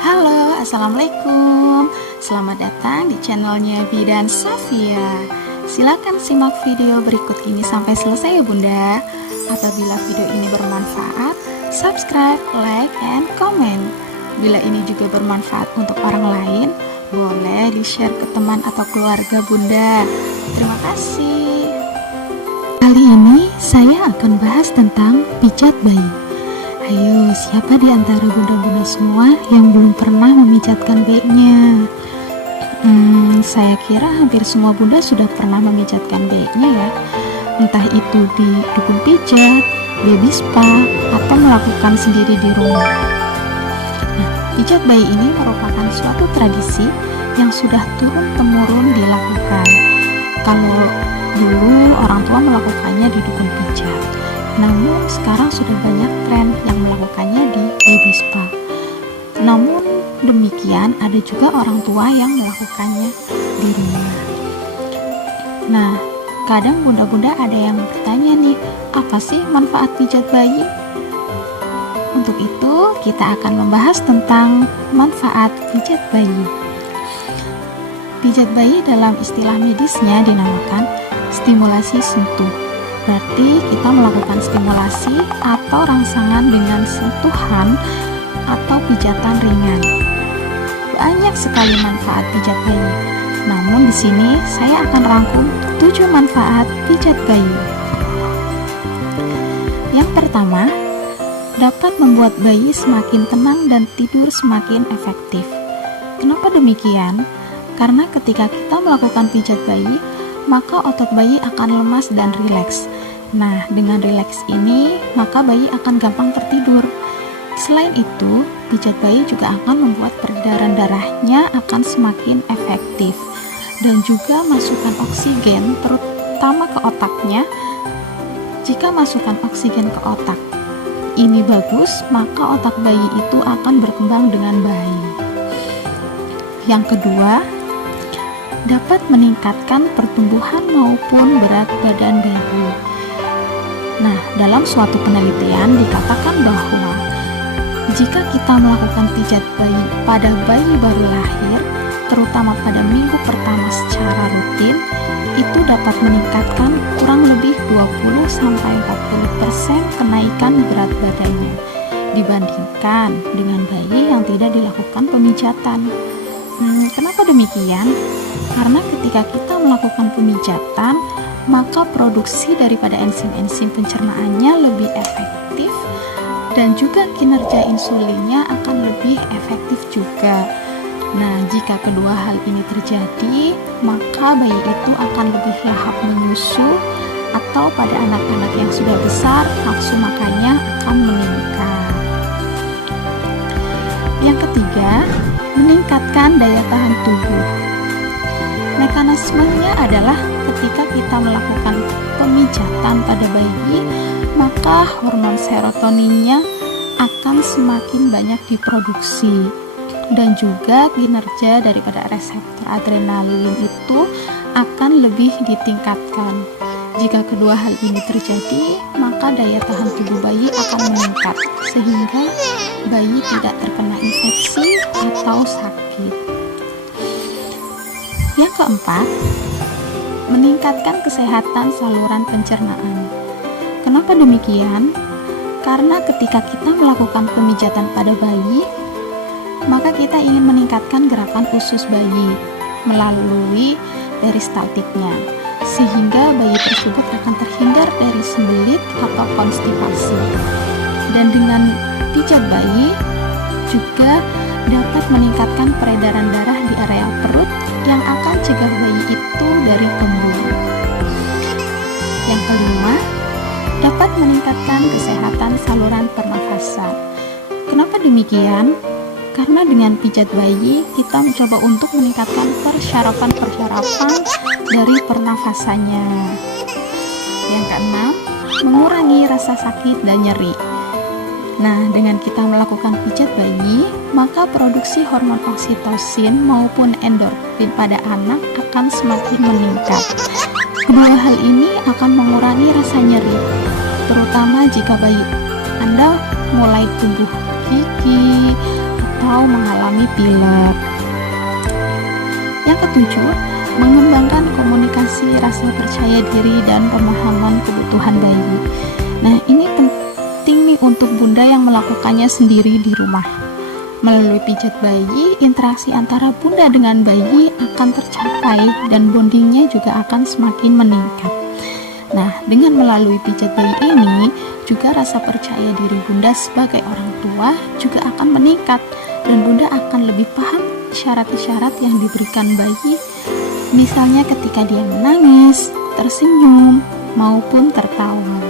Halo, assalamualaikum. Selamat datang di channelnya Bidan Safia. Silakan simak video berikut ini sampai selesai ya Bunda. Apabila video ini bermanfaat, subscribe, like, and comment. Bila ini juga bermanfaat untuk orang lain, boleh di-share ke teman atau keluarga Bunda. Terima kasih. Kali ini saya akan bahas tentang pijat bayi. Ayo, siapa di antara bunda-bunda semua yang belum pernah memijatkan bayinya? Saya kira hampir semua bunda sudah pernah memijatkan bayinya ya. Entah itu di dukun pijat, baby spa, atau melakukan sendiri di rumah. Nah, pijat bayi ini merupakan suatu tradisi yang sudah turun-temurun dilakukan. Kalau dulu orang tua melakukannya di dukun pijat, namun sekarang sudah banyak tren yang melakukannya di baby spa. Namun demikian ada juga orang tua yang melakukannya di rumah. Nah, kadang bunda-bunda ada yang bertanya nih, apa sih manfaat pijat bayi? Untuk itu kita akan membahas tentang manfaat pijat bayi. Pijat bayi dalam istilah medisnya dinamakan stimulasi sentuh. Berarti kita melakukan stimulasi atau rangsangan dengan sentuhan atau pijatan ringan. Banyak sekali manfaat pijat bayi. Namun di sini saya akan rangkum 7 manfaat pijat bayi. Yang pertama, dapat membuat bayi semakin tenang dan tidur semakin efektif. Kenapa demikian? Karena ketika kita melakukan pijat bayi, maka otot bayi akan lemas dan rileks. Nah, dengan rileks ini, maka bayi akan gampang tertidur. Selain itu, pijat bayi juga akan membuat peredaran darahnya akan semakin efektif. Dan juga masukkan oksigen, terutama ke otaknya. Jika masukkan oksigen ke otak ini bagus, maka otak bayi itu akan berkembang dengan baik. Yang kedua, dapat meningkatkan pertumbuhan maupun berat badan bayi. Nah, dalam suatu penelitian dikatakan bahwa jika kita melakukan pijat bayi pada bayi baru lahir, terutama pada minggu pertama secara rutin, itu dapat meningkatkan kurang lebih 20-40% kenaikan berat badannya dibandingkan dengan bayi yang tidak dilakukan pemijatan. Kenapa demikian? Karena ketika kita melakukan pemijatan, maka produksi daripada enzim-enzim pencernaannya lebih efektif dan juga kinerja insulinnya akan lebih efektif juga. Nah, jika kedua hal ini terjadi, maka bayi itu akan lebih lahap menyusu, atau pada anak-anak yang sudah besar, nafsu makannya akan meningkat. Yang ketiga, meningkatkan daya tahan tubuh. Mekanismenya adalah ketika kita melakukan pemijatan pada bayi, maka hormon serotoninnya akan semakin banyak diproduksi dan juga kinerja daripada reseptor adrenalin itu akan lebih ditingkatkan. Jika kedua hal ini terjadi, maka daya tahan tubuh bayi akan meningkat sehingga bayi tidak terkena infeksi atau sakit. Yang keempat, meningkatkan kesehatan saluran pencernaan. Kenapa demikian? Karena ketika kita melakukan pemijatan pada bayi, maka kita ingin meningkatkan gerakan usus bayi melalui peristaltiknya, sehingga bayi tersebut akan terhindar dari sembelit atau konstipasi. Dan dengan pijat bayi juga dapat meningkatkan peredaran darah di area perut yang akan cegah bayi itu dari kembung. Yang kelima, dapat meningkatkan kesehatan saluran pernafasan. Kenapa demikian? Karena dengan pijat bayi, kita mencoba untuk meningkatkan persyarafan dari pernafasannya. Yang keenam, mengurangi rasa sakit dan nyeri. Nah, dengan kita melakukan pijat bayi, maka produksi hormon oksitosin maupun endorfin pada anak akan semakin meningkat. Kedua hal ini akan mengurangi rasa nyeri, terutama jika bayi Anda mulai tumbuh gigi atau atau mengalami pilek. Yang ketujuh, mengembangkan komunikasi, rasa percaya diri, dan pemahaman kebutuhan bayi. Nah, ini penting nih untuk bunda yang melakukannya sendiri di rumah. Melalui pijat bayi, interaksi antara bunda dengan bayi akan tercapai dan bondingnya juga akan semakin meningkat. Nah, dengan melalui pijat bayi ini, juga rasa percaya diri bunda sebagai orang tua juga akan meningkat dan bunda akan lebih paham isyarat-isyarat yang diberikan bayi, misalnya ketika dia menangis, tersenyum, maupun tertawa.